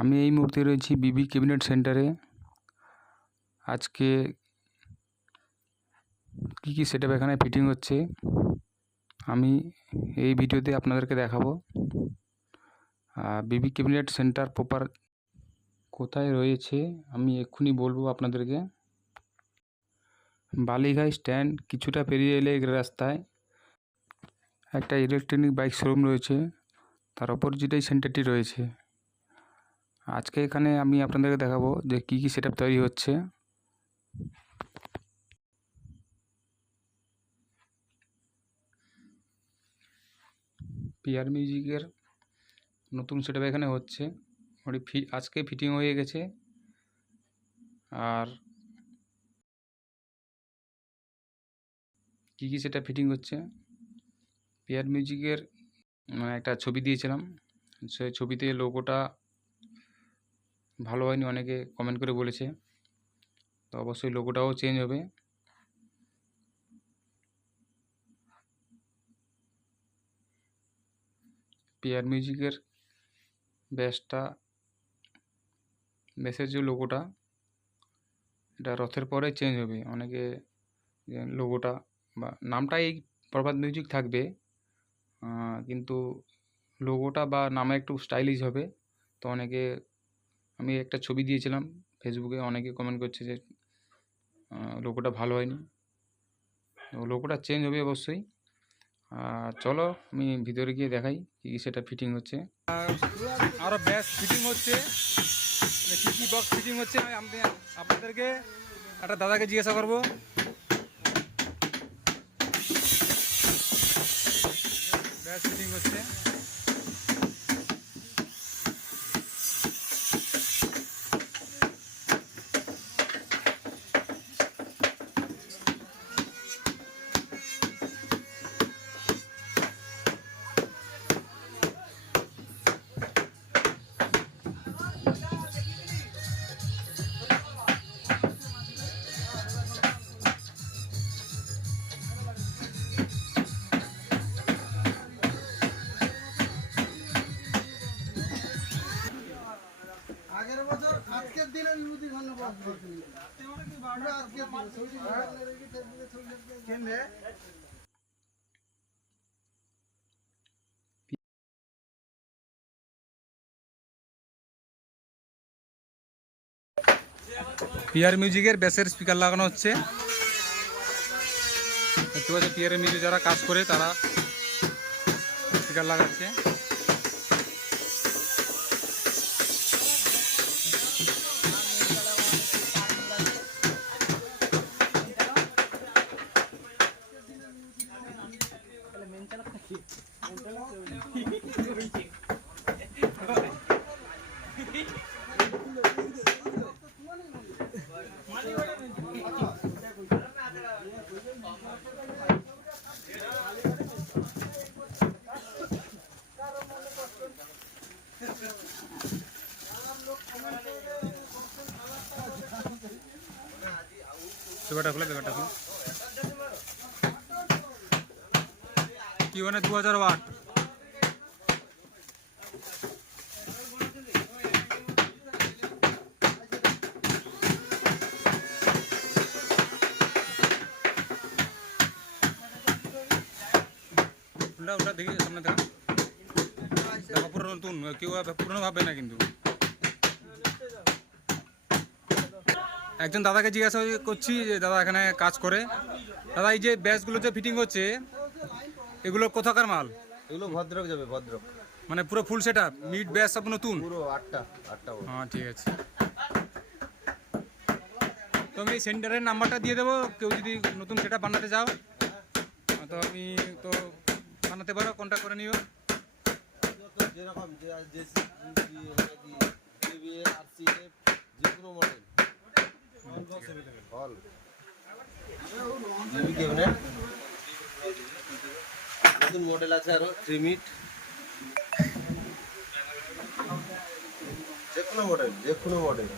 আমি এই মুহূর্তে রয়েছি বিবি ক্যাবিনেট সেন্টারে। আজকে কী কী সেটআপ এখানে ফিটিং হচ্ছে, আমি এই ভিডিওতে আপনাদেরকে দেখাবো। বিবি ক্যাবিনেট সেন্টার প্রপার কোথায় রয়েছে, আমি এক্ষুনি বলব আপনাদেরকে। বালিঘাই স্ট্যান্ড কিছুটা পেরিয়ে এলে রাস্তায় একটা ইলেকট্রনিক বাইক শোরুম রয়েছে, তার অপোজিটেই সেন্টারটি রয়েছে। আজকে এখানে আমি আপনাদেরকে দেখাবো যে কী কী সেটআপ তৈরি হচ্ছে। পিআর মিউজিকের নতুন সেটআপ এখানে হচ্ছে। ওটি ফি, আজকে ফিটিং হয়ে গেছে। আর কী কী সেটা ফিটিং হচ্ছে? পিআর মিউজিকের মানে একটা ছবি দিয়েছিলাম। সেই ছবিতে লোগোটা ভালো হয়নি, অনেকে কমেন্ট করে বলেছে। তো অবশ্যই লোগোটাও চেঞ্জ হবে। পিআর মিউজিকের ব্যাসটা ব্যাসের যে লোগোটা এটা রথের পরে চেঞ্জ হবে। অনেকে লোগোটা বা নামটা এই প্রভাত মিউজিক থাকবে কিন্তু লোগোটা বা নামে একটু স্টাইলিশ হবে। তো অনেকে আমি একটা ছবি দিয়েছিলাম ফেসবুকে অনেকে কমেন্ট করছে যে লোগোটা ভালো হয়নি। লোগোটা চেঞ্জ হবে অবশ্যই। আর চলো, আমি ভিতরে গিয়ে দেখাই কী কী সেটা ফিটিং হচ্ছে। আরও ব্যাস ফিটিং হচ্ছে। কী কী বক্স ফিটিং হচ্ছে, আমি আপনাদেরকে একটা দাদাকে জিজ্ঞাসা করব। ব্যাস ফিটিং হচ্ছে। আগের বছর আজকের দিনে বিভূতি ধন্যবাদ পিআর মিউজিকের বেসের স্পিকার লাগানো হচ্ছে। দেখতে পাচ্ছি পিআর মিউজিক যারা কাজ করে তারা স্পিকার লাগাচ্ছে। পেপারটা খুলে পেপারটা খুলে। মানে দু হাজার ওয়াট কেউ না কিন্তু। একজন দাদাকে জিজ্ঞাসা করছি যে, দাদা এখানে কাজ করে। দাদা, এই যে ব্যাসগুলো যে ফিটিং হচ্ছে এগুলো কোথাকার মাল? এগুলো ভদ্রক যাবে ভদ্রক। মানে পুরো ফুল সেট আপ মিট ব্যাস সব নতুন? পুরো আটটা আটটা হ্যাঁ ঠিক আছে। তো আমি সেন্টারের নাম্বারটা দিয়ে দেবো। কেউ যদি নতুন সেট বানাতে চাও তো আমি তো বানাতে পারো কন্ট্যাক্ট করে নিও। যেরকম যে জেসি কেবিএল কোনো মডেল অল মডেল আছে আরও ট্রিমিট যে কোনো মডেল যে কোনো মডেল